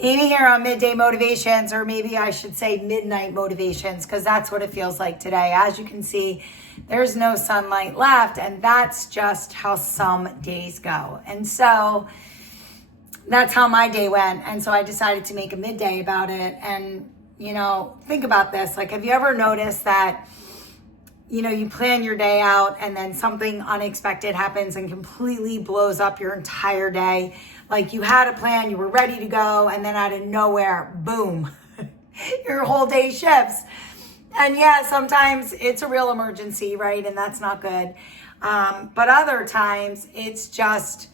Amy here on Midday Motivations, or maybe I should say Midnight Motivations, because that's what it feels like today. As you can see, there's no sunlight left, and that's just how some days go. And so that's how my day went. And so I decided to make a midday about it. And, think about this. Like, have you ever noticed that, you plan your day out and then something unexpected happens and completely blows up your entire day? Like, you had a plan, you were ready to go, and then out of nowhere, boom, your whole day shifts. And yeah, sometimes it's a real emergency, right? And that's not good. But other times it's just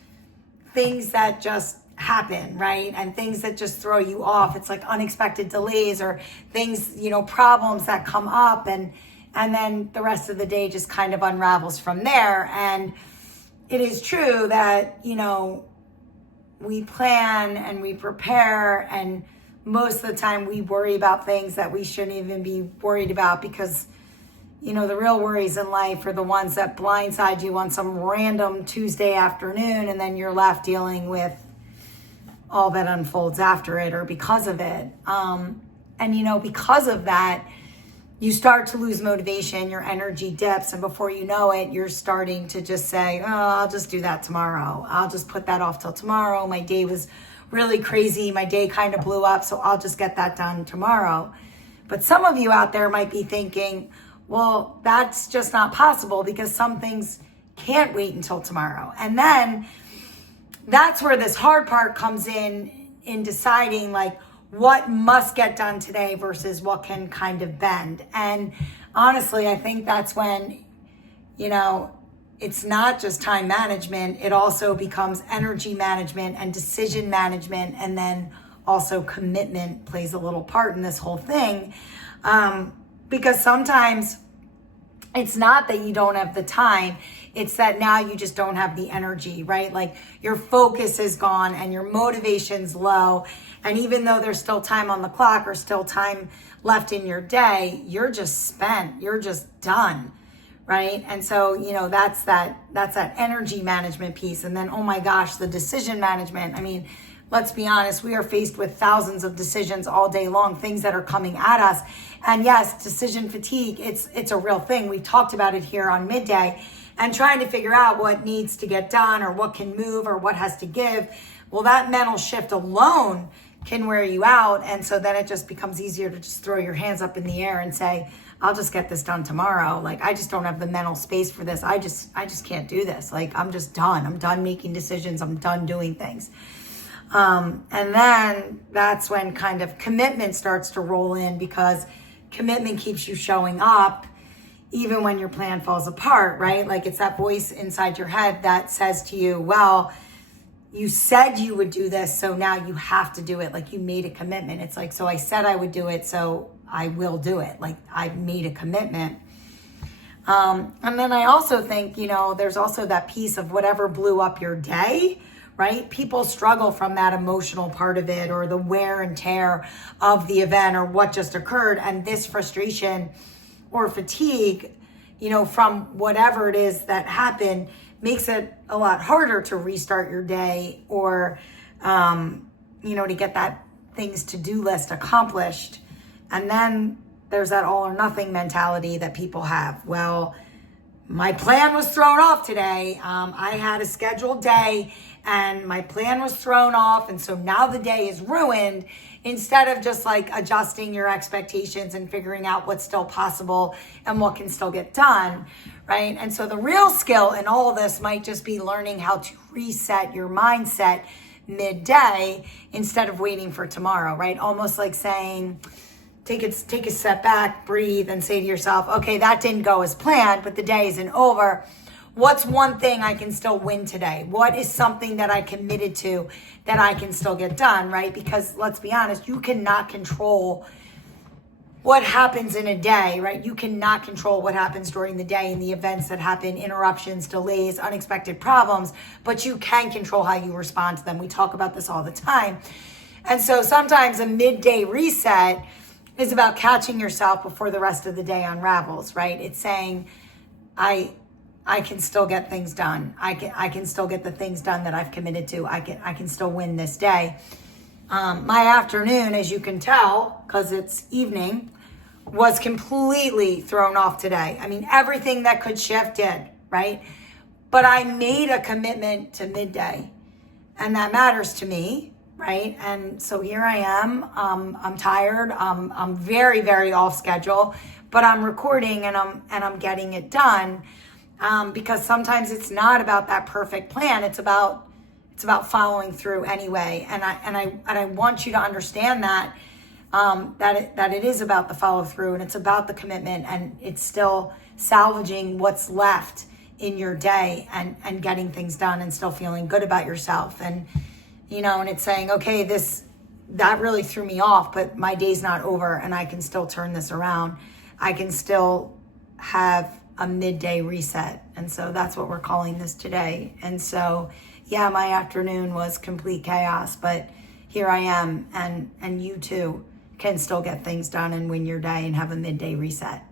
things that just happen, right? And things that just throw you off. It's like unexpected delays or things, problems that come up, and then the rest of the day just kind of unravels from there. And it is true that, we plan and we prepare, and most of the time we worry about things that we shouldn't even be worried about, because the real worries in life are the ones that blindside you on some random Tuesday afternoon, and then you're left dealing with all that unfolds after it or because of it. Because of that, you start to lose motivation, your energy dips, and before you know it, you're starting to just say, oh, I'll just do that tomorrow. I'll just put that off till tomorrow. My day was really crazy. My day kind of blew up, so I'll just get that done tomorrow. But some of you out there might be thinking, well, that's just not possible, because some things can't wait until tomorrow. And then that's where this hard part comes in deciding, like, what must get done today versus what can kind of bend. And honestly, I think that's when, it's not just time management, it also becomes energy management and decision management. And then also commitment plays a little part in this whole thing. Because sometimes it's not that you don't have the time, it's that now you just don't have the energy, right? Like, your focus is gone and your motivation's low. And even though there's still time on the clock or still time left in your day, you're just spent, you're just done, right? And so, that's that energy management piece. And then, oh my gosh, the decision management. I mean, let's be honest, we are faced with thousands of decisions all day long, things that are coming at us. And yes, decision fatigue, it's a real thing. We talked about it here on Midday, and trying to figure out what needs to get done or what can move or what has to give. Well, that mental shift alone can wear you out. And so then it just becomes easier to just throw your hands up in the air and say, I'll just get this done tomorrow. Like, I just don't have the mental space for this. I just can't do this. Like, I'm just done. I'm done making decisions. I'm done doing things. And then that's when kind of commitment starts to roll in, because commitment keeps you showing up even when your plan falls apart, right? Like, it's that voice inside your head that says to you, well, you said you would do this, so now you have to do it. Like, you made a commitment. It's like, so I said I would do it, so I will do it. Like, I've made a commitment. And then I also think, there's also that piece of whatever blew up your day, right? People struggle from that emotional part of it, or the wear and tear of the event or what just occurred. And this frustration or fatigue, from whatever it is that happened, makes it a lot harder to restart your day or, to get that things to-do list accomplished. And then there's that all or nothing mentality that people have. Well, my plan was thrown off today. I had a scheduled day and my plan was thrown off. And so now the day is ruined, instead of just like adjusting your expectations and figuring out what's still possible and what can still get done, right? And so the real skill in all of this might just be learning how to reset your mindset midday instead of waiting for tomorrow, right? Almost like saying, take a step back, breathe, and say to yourself, okay, that didn't go as planned, but the day isn't over. What's one thing I can still win today? What is something that I committed to that I can still get done, right? Because let's be honest, you cannot control what happens in a day, right? You cannot control what happens during the day and the events that happen, interruptions, delays, unexpected problems, but you can control how you respond to them. We talk about this all the time. And so sometimes a midday reset is about catching yourself before the rest of the day unravels, right? It's saying, I can still get things done. I can still get the things done that I've committed to. I can still win this day. My afternoon, as you can tell, because it's evening, was completely thrown off today. I mean, everything that could shift did, right? But I made a commitment to midday, and that matters to me, right? And so here I am. I'm tired. I'm very, very off schedule, but I'm recording and I'm getting it done, because sometimes it's not about that perfect plan. It's about following through anyway. And I want you to understand that. That it is about the follow through, and it's about the commitment, and it's still salvaging what's left in your day and getting things done and still feeling good about yourself. And, and it's saying, okay, that really threw me off, but my day's not over and I can still turn this around. I can still have a midday reset. And so that's what we're calling this today. And so, yeah, my afternoon was complete chaos, but here I am, and you too can still get things done and win your day and have a midday reset.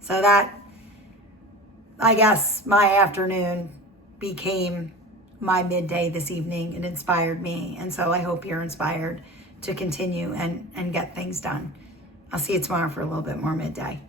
So that, I guess, my afternoon became my midday this evening. It inspired me. And so I hope you're inspired to continue and get things done. I'll see you tomorrow for a little bit more midday.